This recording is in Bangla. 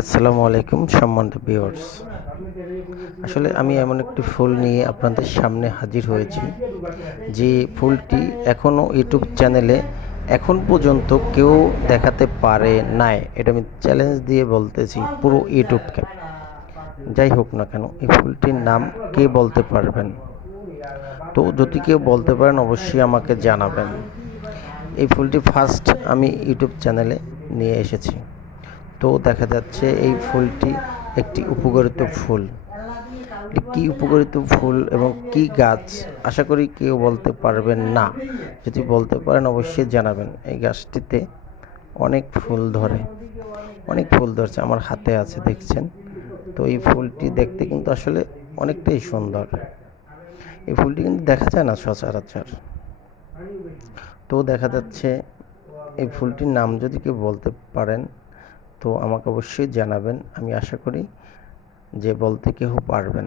আসসালামু আলাইকুম সম্মানিত ভিউয়ার্স। আসলে আমি এমন একটি ফুল নিয়ে আপনাদের সামনে হাজির হয়েছি, যে ফুলটি এখনও ইউটিউব চ্যানেলে এখন পর্যন্ত কেউ দেখাতে পারে নাই। এটা আমি চ্যালেঞ্জ দিয়ে বলতেছি পুরো ইউটিউবকে। যাই হোক না কেন, এই ফুলটির নাম কে বলতে পারবেন? তো যদি কেউ বলতে পারেন অবশ্যই আমাকে জানাবেন। এই ফুলটি ফার্স্ট আমি ইউটিউব চ্যানেলে নিয়ে এসেছি। তো দেখা যাচ্ছে এই ফুলটি একটি উপকারিত ফুল। কি উপকারিত ফুল এবং কি গাছ, আশা করি কেউ বলতে পারবেন না। যদি বলতে পারেন অবশ্যই জানাবেন। এই গাছটিতে অনেক ফুল ধরে, অনেক ফুল ধরছে, আমার হাতে আছে দেখছেন। তো এই ফুলটি দেখতে কিন্তু আসলে অনেকটাই সুন্দর। এই ফুলটি কিন্তু দেখা যায় না সচরাচর। তো দেখা যাচ্ছে এই ফুলটির নাম যদি কেউ বলতে পারেন তো আমাকে অবশ্যই জানাবেন। আমি আশা করি যে বলতে কেউ পারবেন।